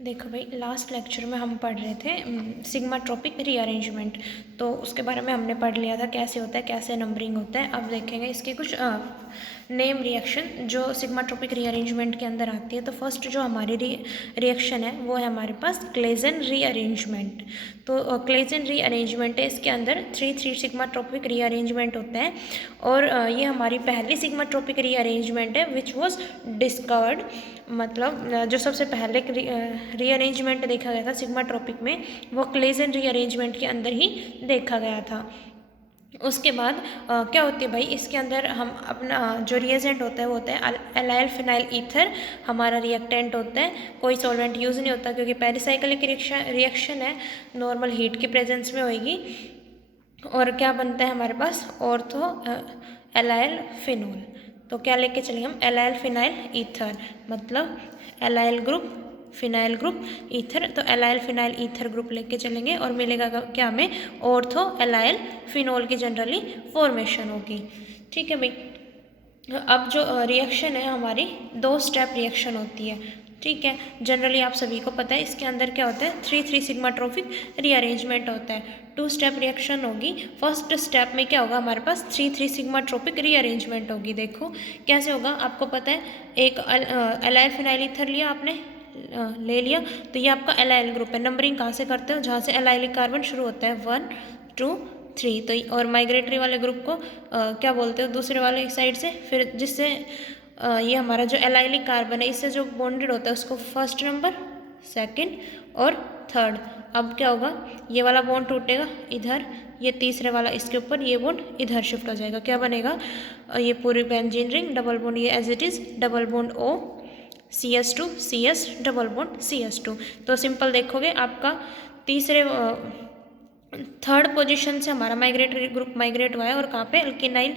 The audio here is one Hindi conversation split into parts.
देखो भाई, लास्ट लेक्चर में हम पढ़ रहे थे सिग्माट्रोपिक रीअरेंजमेंट। तो उसके बारे में हमने पढ़ लिया था कैसे होता है, कैसे नंबरिंग होता है। अब देखेंगे इसके कुछ नेम रिएक्शन जो सिग्माट्रोपिक रीअरेंजमेंट के अंदर आती है। तो फर्स्ट जो हमारी रिएक्शन है वो है हमारे पास क्लेजन रीअरेंजमेंट। तो क्लेजन रीअरेंजमेंट है, इसके अंदर 3 सिग्माट्रोपिक रीअरेंजमेंट होता है। और ये हमारी पहली सिग्माट्रोपिक रीअरेंजमेंट है विच वॉज डिस्कवर्ड। मतलब जो सबसे पहले रीअरेंजमेंट देखा गया था सिग्माट्रोपिक में, वो क्लेजन रीअरेंजमेंट के अंदर ही देखा गया था। उसके बाद क्या होती है भाई, इसके अंदर हम अपना जो रिएजेंट होता है वो होता है एलाइल फिनाइल ईथर, हमारा रिएक्टेंट होता है। कोई सॉल्वेंट यूज़ नहीं होता क्योंकि पेरिसाइक्लिक रिएक्शन है, नॉर्मल हीट की प्रेजेंस में होएगी। और क्या बनता है हमारे पास, ऑर्थो एलाइल फिनोल। तो क्या लेके चलेंगे हम, एलाइल फिनाइल ईथर, मतलब allyl group phenyl group ether. तो एलाइल फिनाइल ईथर ग्रुप लेके चलेंगे और मिलेगा क्या हमें, ऑर्थो एलाइल फिनोल की जनरली फॉर्मेशन होगी। ठीक है भाई। अब जो रिएक्शन है हमारी 2 स्टेप रिएक्शन होती है। ठीक है, जनरली आप सभी को पता है इसके अंदर क्या होता है, 3 सिग्माट्रोपिक रीअरेंजमेंट होता है। 2 स्टेप रिएक्शन होगी। फर्स्ट स्टेप में क्या होगा, हमारे पास 3 सिग्माट्रोपिक रीअरेंजमेंट होगी। देखो कैसे होगा, आपको पता है एक एलाइल फिनाइल ईथर लिया आपने, ले लिया, तो ये आपका एलाइल ग्रुप है। नंबरिंग कहाँ से करते हो, जहाँ से एलाइलिक कार्बन शुरू होता है, 1 2 3। तो और माइग्रेटरी वाले ग्रुप को क्या बोलते हो, दूसरे वाले साइड से, फिर जिससे ये हमारा जो एलाइलिक कार्बन है इससे जो बॉन्डेड होता है उसको फर्स्ट नंबर, सेकंड और थर्ड। अब क्या होगा, ये वाला बॉन्ड टूटेगा इधर, ये तीसरे वाला इसके ऊपर, ये बॉन्ड इधर शिफ्ट हो जाएगा। क्या बनेगा, ये पूरी बेंजीन रिंग, डबल बॉन्ड ये as it is, double bond O CS2 CS, double bond CS2। तो सिंपल देखोगे आपका तीसरे थर्ड पोजीशन से हमारा माइग्रेटरी ग्रुप माइग्रेट हुआ है, और कहाँ पे, अल्किनाइल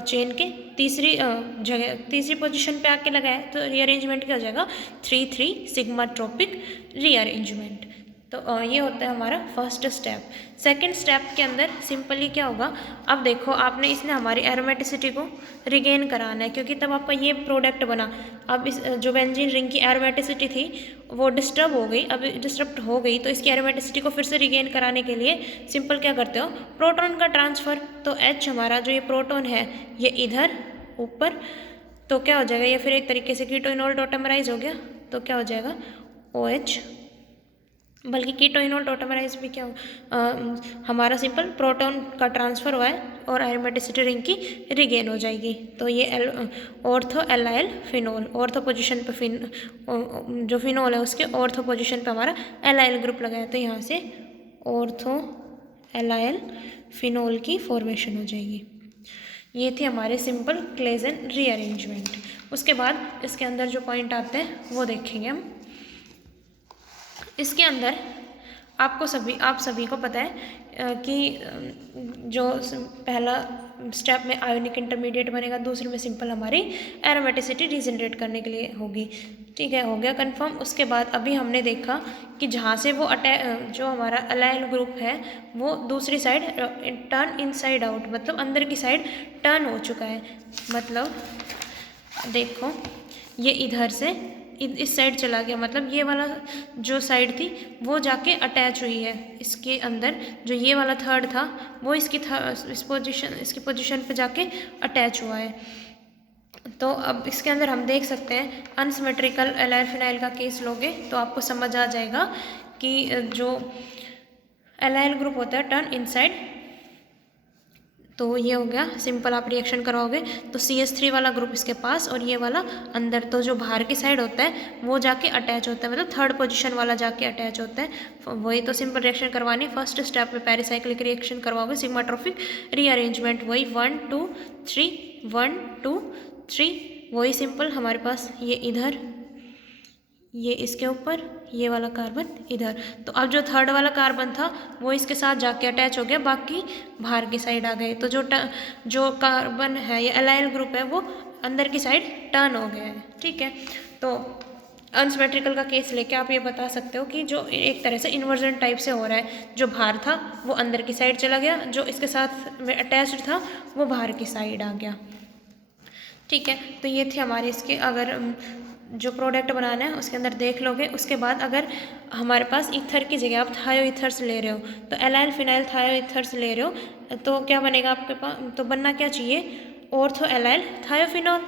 चेन के तीसरी जगह, तीसरी पोजीशन पे आके लगा है। तो रीअरेंजमेंट क्या हो जाएगा, 3 सिग्माट्रोपिक रीअरेंजमेंट। तो ये होता है हमारा फर्स्ट स्टेप। सेकंड स्टेप के अंदर सिंपली क्या होगा, अब देखो आपने इसने हमारी एरोमेटिसिटी को रिगेन कराना है, क्योंकि तब आपका ये प्रोडक्ट बना। अब इस जो बेंजीन रिंग की एरोमेटिसिटी थी वो डिस्टर्ब हो गई, अब डिस्टर्ब हो गई, तो इसकी एरोमेटिसिटी को फिर से रिगेन कराने के लिए सिंपल क्या करते हो, प्रोटॉन का ट्रांसफ़र। तो H हमारा जो ये प्रोटॉन है ये इधर ऊपर, तो क्या हो जाएगा, ये फिर एक तरीके से कीटोइनॉल टोटेमराइज हो गया। तो क्या हो जाएगा, OH, बल्कि कीटोइनॉल टोटेमराइज भी क्या हो, हमारा सिंपल प्रोटॉन का ट्रांसफ़र हुआ है और एरोमेटिसिटी रिंग की रिगेन हो जाएगी। तो ये ortho allyl phenol, ortho position पे जो फिनोल है उसके ऑर्थो पोजीशन पे हमारा एलाइल ग्रुप लगाया, तो यहाँ से ऑर्थो एलाइल फिनोल की फॉर्मेशन हो जाएगी। ये थी हमारे सिंपल क्लेजन रीअरेंजमेंट। उसके बाद इसके अंदर जो पॉइंट आते हैं वो देखेंगे हम। इसके अंदर आप सभी को पता है कि जो पहला स्टेप में आयोनिक इंटरमीडिएट बनेगा, दूसरे में सिंपल हमारी एरोमेटिसिटी रीजनरेट करने के लिए होगी। ठीक है, हो गया कंफर्म। उसके बाद अभी हमने देखा कि जहाँ से वो जो हमारा अलाइल ग्रुप है वो दूसरी साइड टर्न इनसाइड आउट, मतलब अंदर की साइड टर्न हो चुका है। मतलब देखो ये इधर से इस साइड चला गया, मतलब ये वाला जो साइड थी वो जाके अटैच हुई है इसके अंदर। जो ये वाला थर्ड था वो इसकी इसकी पोजीशन पे जाके अटैच हुआ है। तो अब इसके अंदर हम देख सकते हैं अनसिमेट्रिकल एलाइल फिनाइल का केस लोगे तो आपको समझ आ जाएगा कि जो एलाइल ग्रुप होता है टर्न इनसाइड। तो ये हो गया सिंपल, आप रिएक्शन कराओगे तो CS3 वाला ग्रुप इसके पास और ये वाला अंदर। तो जो बाहर की साइड होता है वो जाके अटैच होता है, मतलब थर्ड पोजीशन वाला जाके अटैच होता है। वही तो सिंपल रिएक्शन करवानी। फर्स्ट स्टेप में पेरिसाइक्लिक रिएक्शन करवाओगे, सिग्माट्रोपिक रीअरेंजमेंट, वही 1 2 3 1 2 3, वही सिंपल हमारे पास ये इधर, ये इसके ऊपर, ये वाला कार्बन इधर। तो अब जो थर्ड वाला कार्बन था वो इसके साथ जाके अटैच हो गया, बाकी बाहर की साइड आ गए। तो जो कार्बन है ये एलाइल ग्रुप है वो अंदर की साइड टर्न हो गया है। ठीक है, तो अनसिमेट्रिकल का केस लेके आप ये बता सकते हो कि जो एक तरह से इन्वर्जन टाइप से हो रहा है, जो बाहर था वो अंदर की साइड चला गया, जो इसके साथ में अटैच्ड था वो बाहर की साइड आ गया। ठीक है, तो ये थे हमारे इसके अगर जो प्रोडक्ट बनाना है उसके अंदर देख लोगे। उसके बाद अगर हमारे पास ईथर की जगह आप थायो ईथर्स ले रहे हो तो एलाइल फिनाइल थायो ईथर्स ले रहे हो तो क्या बनेगा आपके पास, तो बनना क्या चाहिए, ऑर्थो एलाइल थायोफिनॉल।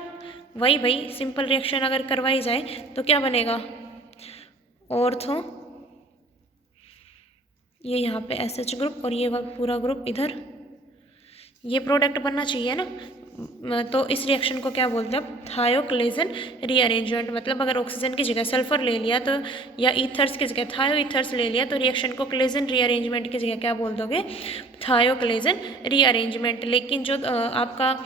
वही भाई सिंपल रिएक्शन अगर करवाई जाए तो क्या बनेगा, ऑर्थो, ये यहाँ पे SH ग्रुप और ये पूरा ग्रुप इधर, ये प्रोडक्ट बनना चाहिए ना। तो इस रिएक्शन को क्या बोलते हैं अब, थायोक्लेजन रीअरेंजमेंट। मतलब अगर ऑक्सीजन की जगह सल्फर ले लिया तो, या ईथर्स की जगह थायो ईथर्स ले लिया तो रिएक्शन को क्लेजन रीअरेंजमेंट की जगह क्या बोल दोगे, थायोक्लेजन रीअरेंजमेंट। लेकिन जो आपका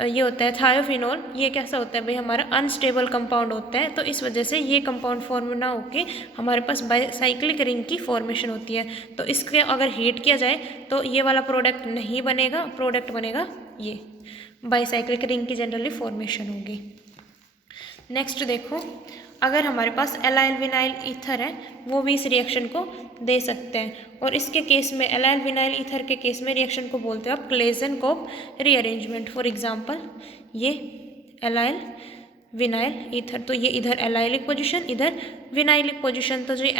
ये होता है थायोफिनॉल, ये कैसा होता है भाई, हमारा अनस्टेबल कंपाउंड होता है। तो इस वजह से ये कंपाउंड फॉर्म ना होके हमारे पास बाईसाइक्लिक रिंग की फॉर्मेशन होती है। तो इसके अगर हीट किया जाए तो ये वाला प्रोडक्ट नहीं बनेगा, प्रोडक्ट बनेगा ये, बाईसाइक्लिक रिंग की जनरली फॉर्मेशन होगी। नेक्स्ट देखो, अगर हमारे पास एलाइल विनाइल ईथर है वो भी इस रिएक्शन को दे सकते हैं। और इसके केस में एलाइल विनाइल ईथर के केस में रिएक्शन को बोलते हैं आप क्लेजन-कोप रीअरेंजमेंट। फॉर एग्जांपल ये एलाइल विनाइल ईथर, तो ये इधर एलाइलिक पोजीशन, इधर विनाइलिक पोजीशन। तो जो ये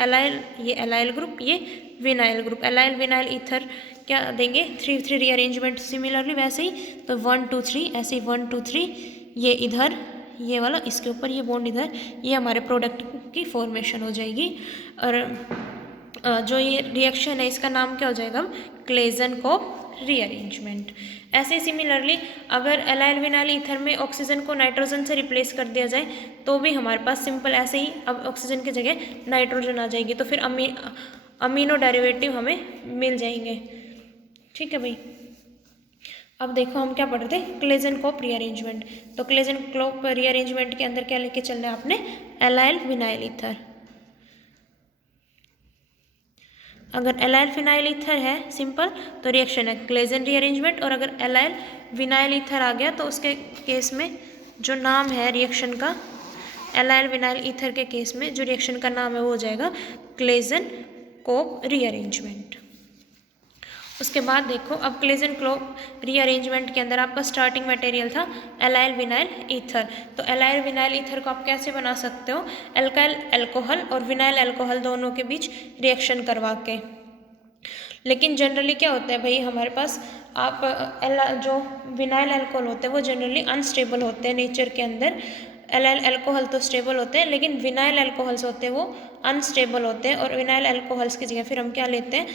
एलाइल ग्रुप, ये vinyl group, allyl vinyl ether क्या देंगे, 3-3 रीअरेंजमेंट। सिमिलरली वैसे ही तो 1 2 3 ऐसे ही 1 2 3, ये इधर, ये वाला इसके ऊपर, ये बॉन्ड इधर, ये हमारे प्रोडक्ट की फॉर्मेशन हो जाएगी। और जो ये रिएक्शन है इसका नाम क्या हो जाएगा, क्लेजन-कोप रीअरेंजमेंट। ऐसे सिमिलरली अगर एलाइल विनाइल ईथर में ऑक्सीजन को नाइट्रोजन से रिप्लेस कर दिया जाए तो भी हमारे पास सिंपल ऐसे ही अब ऑक्सीजन की जगह नाइट्रोजन आ जाएगी, तो फिर अमीनो डेरिवेटिव हमें मिल जाएंगे। ठीक है भाई। अब देखो हम क्या पढ़ रहे थे, क्लेजन-कोप रीअरेंजमेंट। तो क्लेजन-कोप रीअरेंजमेंट के अंदर क्या लेके चलना है आपने, एलाइल विनाइल ईथर। अगर एलाइल फिनाइल ईथर है सिंपल तो रिएक्शन है क्लेजन रीअरेंजमेंट, और अगर एलाइल विनाइल ईथर आ गया तो उसके केस में जो नाम है रिएक्शन का, एलाइल विनाइल ईथर के केस में जो रिएक्शन का नाम है वो हो जाएगा क्लेजन-कोप रीअरेंजमेंट। उसके बाद देखो, अब क्लेजन-कोप रीअरेंजमेंट के अंदर आपका स्टार्टिंग मटेरियल था एलाइल विनाइल ईथर। तो एलाइल विनाइल ईथर को आप कैसे बना सकते हो, एल्काइल अल्कोहल और विनाइल अल्कोहल दोनों के बीच रिएक्शन करवा के। लेकिन जनरली क्या होता है भाई, हमारे पास आप जो विनाइल अल्कोहल होते हैं वो जनरली अनस्टेबल होते हैं नेचर के अंदर। एलाइल अल्कोहल तो स्टेबल होते हैं, लेकिन विनाइल अल्कोहल्स होते हैं वो अनस्टेबल होते हैं। और विनाइल अल्कोहल्स की जगह फिर हम क्या लेते हैं,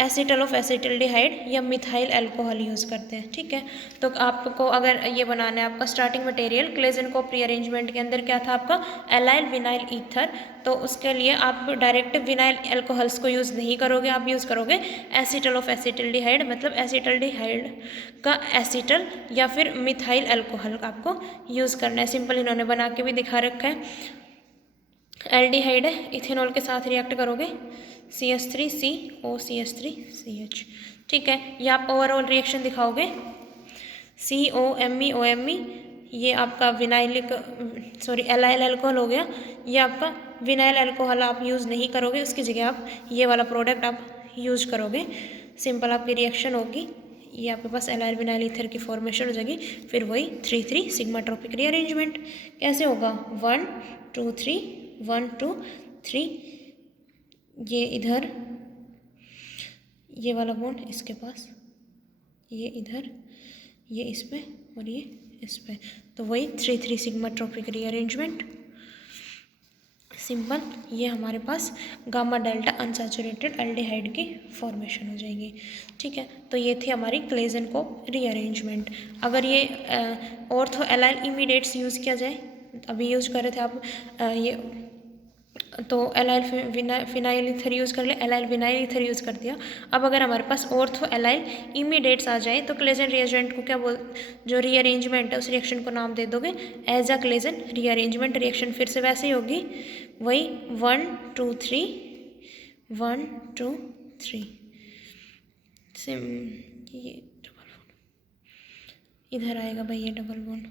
एसीटल ऑफ एसिटल्डिहाइड या मिथाइल अल्कोहल यूज़ करते हैं। ठीक है। तो आपको अगर ये बनाना है, आपका स्टार्टिंग मटेरियल क्लेजन-कोप रीअरेंजमेंट के अंदर क्या था आपका, एलाइल विनाइल ईथर। तो उसके लिए आप डायरेक्ट विनाइल अल्कोहल्स को यूज़ नहीं करोगे, आप यूज़ करोगे एसीटल ऑफ एसिटल्डिहाइड, मतलब एसिटल्डिहाइड का एसीटल या फिर मिथाइल अल्कोहल का आपको यूज़ करना है। सिंपल इन्होंने बना के भी दिखा रखा है। एल्डिहाइड है, इथेनॉल के साथ रिएक्ट करोगे, CH3COCH3CH। ठीक है। ये आप ओवरऑल रिएक्शन दिखाओगे, COMe ये आपका एलाइल अल्कोहल हो गया। ये आपका विनाइल अल्कोहल आप यूज़ नहीं करोगे, उसकी जगह आप ये वाला प्रोडक्ट आप यूज करोगे। सिंपल आपकी रिएक्शन होगी, ये आपके पास एलाइल विनाइल ईथर की फॉर्मेशन हो जाएगी। फिर वही 3-3 सिग्मा ट्रॉपिक रीअरेंजमेंट कैसे होगा, 1 2 3 1 2 3, ये इधर, ये वाला बॉन्ड इसके पास, ये इधर, ये इस पे और ये इस पे। तो वही 3-3 सिग्मा ट्रॉपिक रीअरेंजमेंट। सिंपल ये हमारे पास गामा डेल्टा अनसैचुरेटेड एल्डिहाइड की फॉर्मेशन हो जाएगी। ठीक है। तो ये थी हमारी क्लेजन-कोप रीअरेंजमेंट। अगर ये ऑर्थो एलाइल इमीडिएट्स यूज़ किया जाए, अभी यूज कर रहे थे आप ये, तो एलाइल फिनाइल ईथर यूज़ कर ले, एलाइल विनाइल ईथर यूज़ कर दिया। अब अगर हमारे पास ऑर्थो एलाइल इमीडिएट्स आ जाए तो क्लेजन रिएजेंट को क्या जो रीअरेंजमेंट है उस रिएक्शन को नाम दे दोगे as a Claisen rearrangement. Reaction फिर से वैसे ही होगी, वही 1 2 3 1 2 3। ये डबल बॉन्ड इधर आएगा भाई, ये डबल बॉन्ड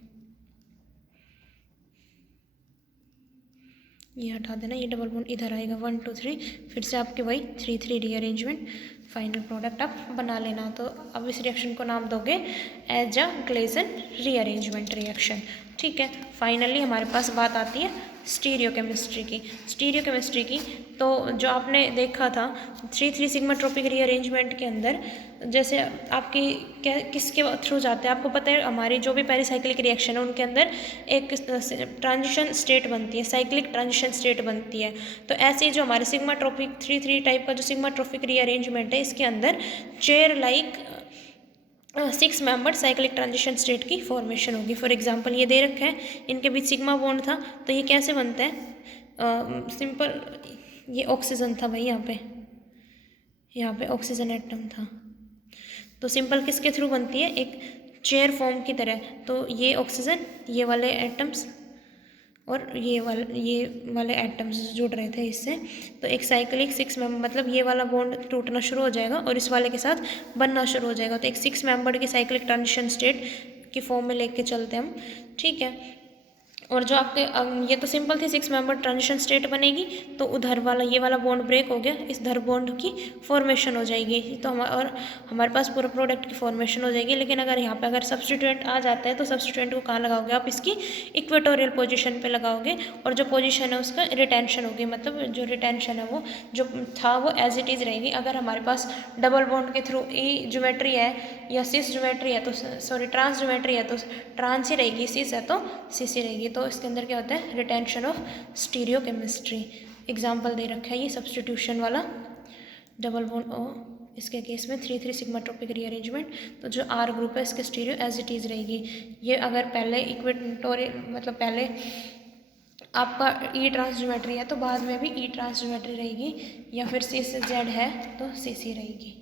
ये हटा देना, ये डबल बॉन्ड इधर आएगा 1 2 3। फिर से आपके वही 3-3 रीअरेंजमेंट, फाइनल प्रोडक्ट आप बना लेना। तो अब इस रिएक्शन को नाम दोगे as a Claisen rearrangement reaction. ठीक है। फाइनली हमारे पास बात आती है स्टीरियोकेमिस्ट्री की। स्टीरियोकेमिस्ट्री की तो जो आपने देखा था 3,3 सिग्मा ट्रॉपिक रीअरेंजमेंट के अंदर, जैसे आपकी क्या किसके थ्रू जाते हैं आपको पता है, हमारी जो भी पेरिसाइक्लिक रिएक्शन है उनके अंदर एक ट्रांजिशन स्टेट बनती है, साइक्लिक ट्रांजिशन स्टेट बनती है। तो ऐसे ही जो हमारे सिग्मा ट्रॉपिक 3,3 टाइप का जो सिग्मा ट्रॉपिक रीअरेंजमेंट है, इसके अंदर chair like 6 member cyclic transition state की फॉर्मेशन होगी। फॉर एग्जांपल ये दे रखा है, इनके बीच सिग्मा बॉन्ड था, तो ये कैसे बनता है, सिंपल, ये ऑक्सीजन था भाई, यहाँ पे ऑक्सीजन एटम था, तो सिंपल किसके थ्रू बनती है, एक चेयर फॉर्म की तरह। तो ये ऑक्सीजन, ये वाले एटम्स और ये वाले एटम्स जुड़ रहे थे इससे, तो एक साइक्लिक 6 मेंबर, मतलब ये वाला बॉन्ड टूटना शुरू हो जाएगा और इस वाले के साथ बनना शुरू हो जाएगा। तो एक 6 मेंबर की साइक्लिक ट्रांजिशन स्टेट की फॉर्म में लेके चलते हैं हम, ठीक है। और जो आपके ये तो सिंपल थी, 6 मेंबर ट्रांजिशन स्टेट बनेगी, तो उधर वाला ये वाला बॉन्ड ब्रेक हो गया, इस धर बॉन्ड की फॉर्मेशन हो जाएगी, तो हमारे पास पूरा प्रोडक्ट की फॉर्मेशन हो जाएगी। लेकिन अगर यहाँ पे अगर सब्स्टिट्यूएंट आ जाता है तो सब्स्टिट्यूएंट को कहाँ लगाओगे आप, इसकी इक्वेटोरियल पोजीशन पे लगाओगे, और जो पोजीशन है उसका रिटेंशन होगी, मतलब जो रिटेंशन है वो जो था वो एज इट इज़ रहेगी। अगर हमारे पास डबल बॉन्ड के थ्रू ई ज्योमेट्री है या सिस ज्योमेट्री है, तो सॉरी ट्रांस ज्योमेट्री है तो ट्रांस ही रहेगी, सिस है तो सिस ही रहेगी। तो इसके अंदर क्या होता है, रिटेंशन ऑफ स्टीरियोकेमिस्ट्री। एग्जाम्पल दे रखा है ये सब्स्टिट्यूशन वाला, डबल बॉन्ड ओ, इसके केस में 3,3 सिग्मा ट्रॉपिक रीअरेंजमेंट, तो जो आर ग्रुप है इसके स्टीरियो एज इट इज़ रहेगी। ये अगर पहले इक्वेटोरियल, मतलब पहले आपका ई ट्रांस ज्योमेट्री है तो बाद में भी ई ट्रांस ज्योमेट्री रहेगी, या फिर सी से जेड है तो सी सी रहेगी।